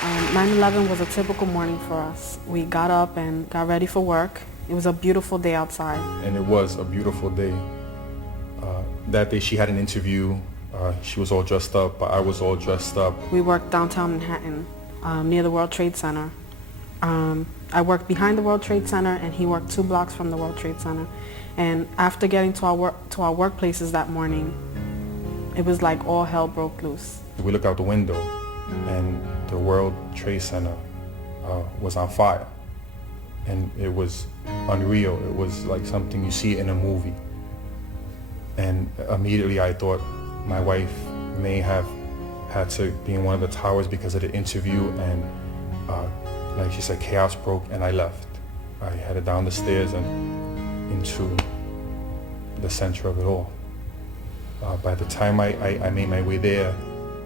9/11 was a typical morning for us. We got up and got ready for work. It was a beautiful day outside. And it was a beautiful day. That day she had an interview. She was all dressed up, but I was all dressed up. We worked downtown Manhattan, near the World Trade Center. I worked behind the World Trade Center, and he worked 2 blocks from the World Trade Center. And after getting to our workplaces that morning, it was like all hell broke loose. We look out the window, and the World Trade Center was on fire. And it was unreal. It was like something you see in a movie. And immediately I thought my wife may have had to be in one of the towers because of the interview, and like she said, chaos broke, and I left. I headed down the stairs and into the center of it all. By the time I made my way there,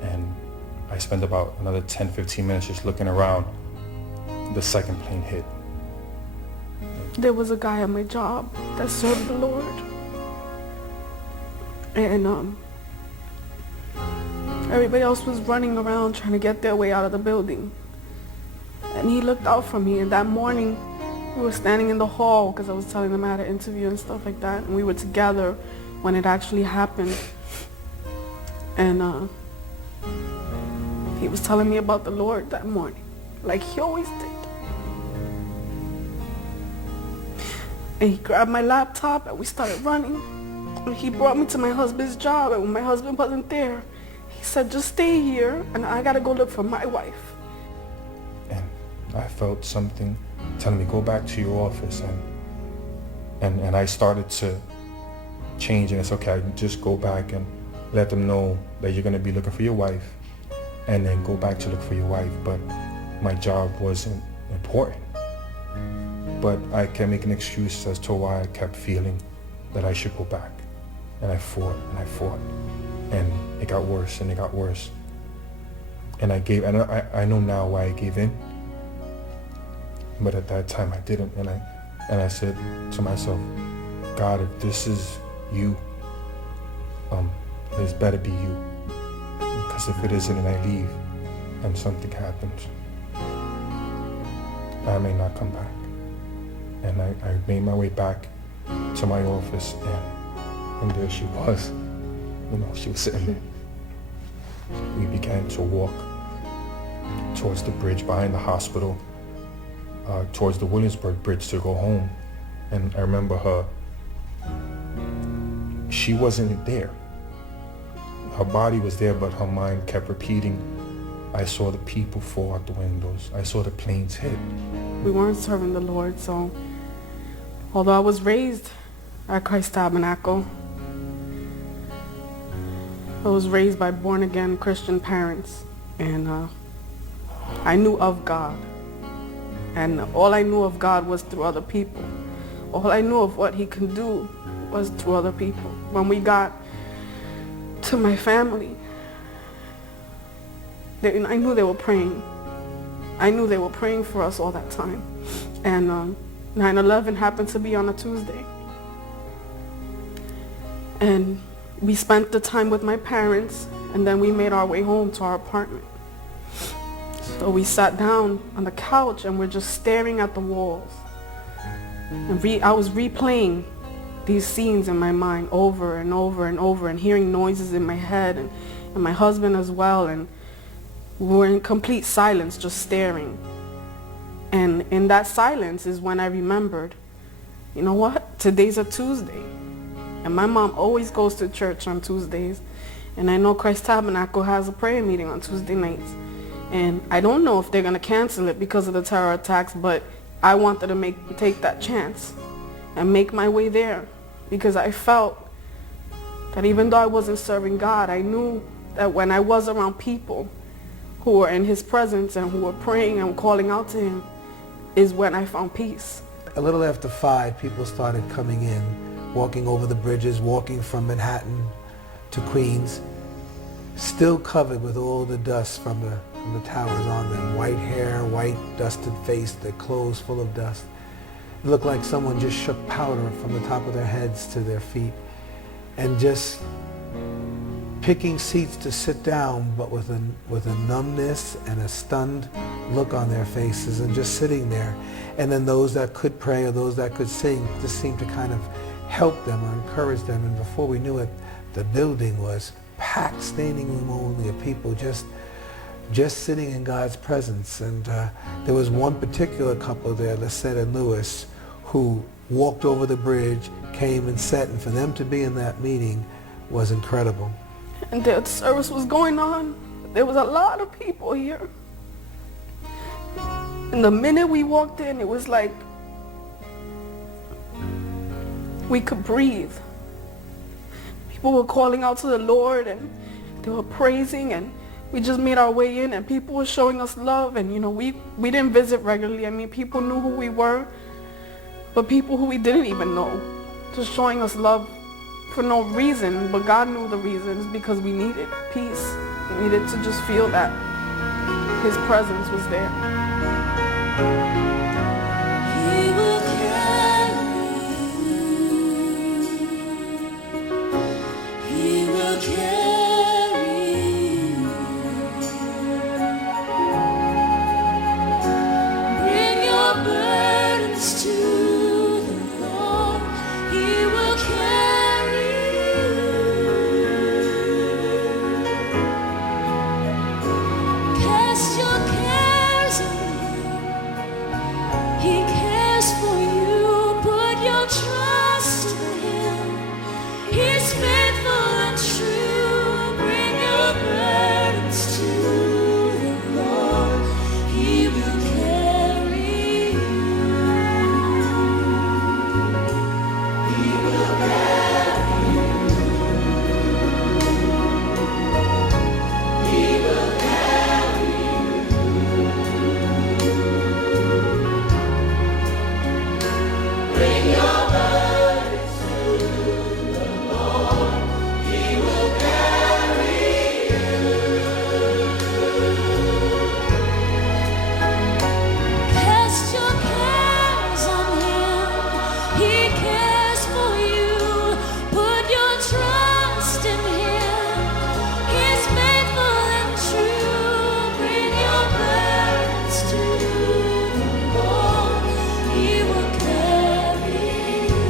and I spent about another 10-15 minutes just looking around, the second plane hit. There was a guy at my job that served the Lord. And everybody else was running around trying to get their way out of the building. And he looked out for me, and that morning we were standing in the hall because I was telling them I had an interview and stuff like that, and we were together when it actually happened. And he was telling me about the Lord that morning, like he always did. And he grabbed my laptop and we started running. And he brought me to my husband's job, and when my husband wasn't there, he said, just stay here and I gotta go look for my wife. And I felt something telling me, go back to your office. And I started to change, and it's okay, I can just go back and let them know that you're gonna be looking for your wife, and then go back to look for your wife. But my job wasn't important. But I kept making excuses as to why I kept feeling that I should go back. And I fought and I fought. And it got worse and it got worse. And I know now why I gave in. But at that time I didn't. And I said to myself, God, if this is you, this better be you. Because if it isn't and I leave and something happens, I may not come back. And I made my way back to my office, and there she was. She was sitting there. We began to walk towards the bridge behind the hospital, towards the Williamsburg Bridge to go home. And I remember her, she wasn't there. Her body was there, but her mind kept repeating, I saw the people fall out the windows. I saw the planes hit. We weren't serving the Lord, so although I was raised at Christ Tabernacle, I was raised by born-again Christian parents, and I knew of God. And all I knew of God was through other people. All I knew of what he can do was through other people. When we got to my family, I knew they were praying. I knew they were praying for us all that time. And 9/11 happened to be on a Tuesday. And we spent the time with my parents, and then we made our way home to our apartment. So we sat down on the couch and we're just staring at the walls. And I was replaying these scenes in my mind over and over and over, and hearing noises in my head, and my husband as well. And we were in complete silence, just staring. And in that silence is when I remembered, you know what? Today's a Tuesday. And my mom always goes to church on Tuesdays. And I know Christ Tabernacle has a prayer meeting on Tuesday nights. And I don't know if they're going to cancel it because of the terror attacks, but I wanted to take that chance and make my way there, because I felt that even though I wasn't serving God, I knew that when I was around people who were in his presence and who were praying and calling out to him, is when I found peace. A little after 5, people started coming in, walking over the bridges, walking from Manhattan to Queens, still covered with all the dust from the towers on them. White hair, white dusted face, their clothes full of dust. It looked like someone just shook powder from the top of their heads to their feet and just picking seats to sit down, but with a numbness and a stunned look on their faces, and just sitting there. And then those that could pray or those that could sing just seemed to kind of help them or encourage them. And before we knew it, the building was packed, standing room only, of people just sitting in God's presence. And there was one particular couple there, Lisette and Lewis, who walked over the bridge, came and sat, and for them to be in that meeting was incredible. And the service was going on. There was a lot of people here. And the minute we walked in, it was like we could breathe. People were calling out to the Lord, and they were praising, and we just made our way in, and people were showing us love. And we didn't visit regularly. I mean, people knew who we were, but people who we didn't even know, just showing us love for no reason, but God knew the reasons, because we needed peace. We needed to just feel that His presence was there. He will carry you. He will carry you. Bring your burdens to the Lord. He will carry you. Cast your cares on Him. He cares for you. Put your trust in Him. He's faithful and true. Bring your burdens to the Lord. He will carry you. He will carry you. He will carry you. Bring your burdens to the Lord. He will carry you. Cast your cares on Him. He cares for you. Put your trust in Him. He's faithful and true. Bring your burdens to the Lord. He will carry you.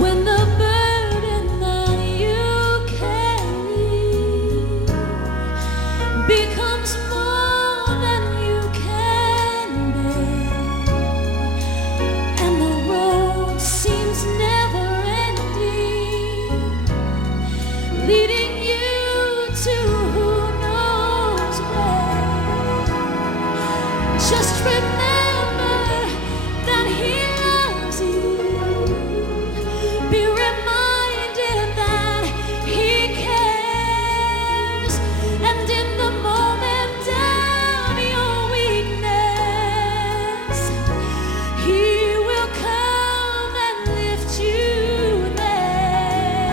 When the burden that you carry becomes more than you can bear, and the road seems never ending, leading you to who knows where, just remember that He loves you. Be reminded that He cares, and in the moment of your weakness, He will come and lift you there.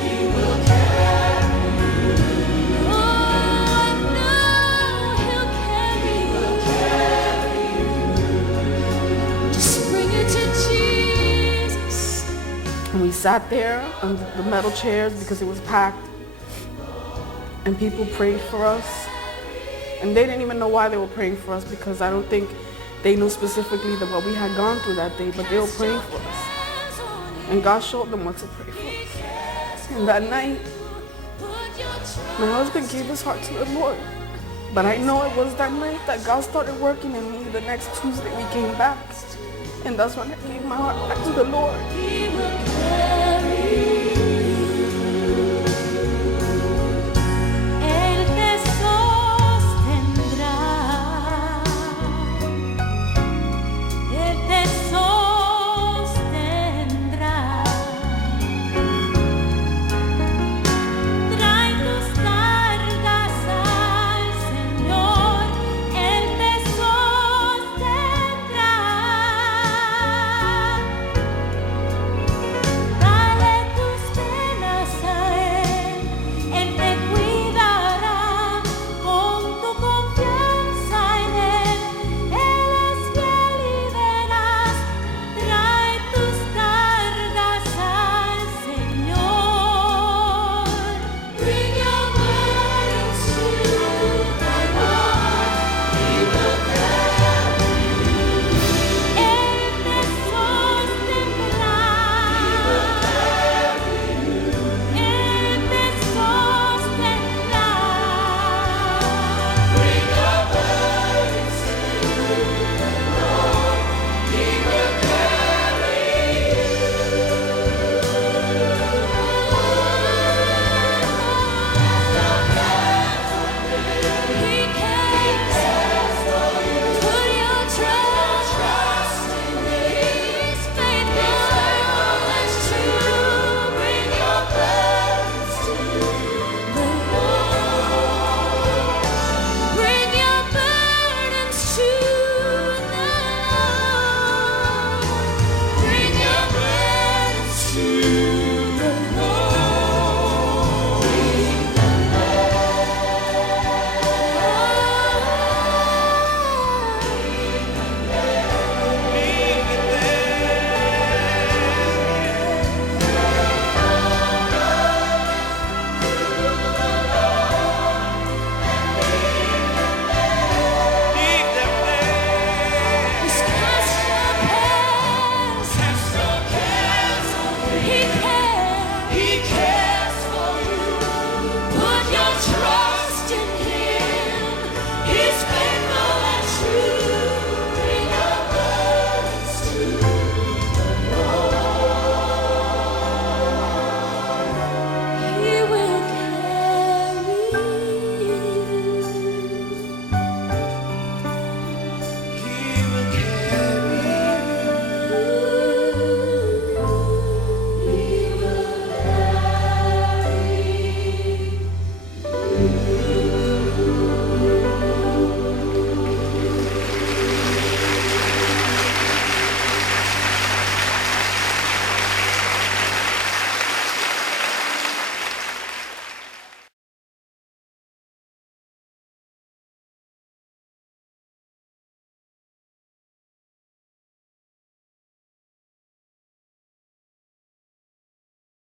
He will carry you. Oh, I know He'll carry you. Just bring it to Jesus. And we sat there on the metal chairs because it was packed. And people prayed for us. And they didn't even know why they were praying for us, because I don't think they knew specifically what we had gone through that day, but they were praying for us. And God showed them what to pray for us. And that night, my husband gave his heart to the Lord. But I know it was that night that God started working in me. The next Tuesday we came back. And that's when I gave my heart back to the Lord. He will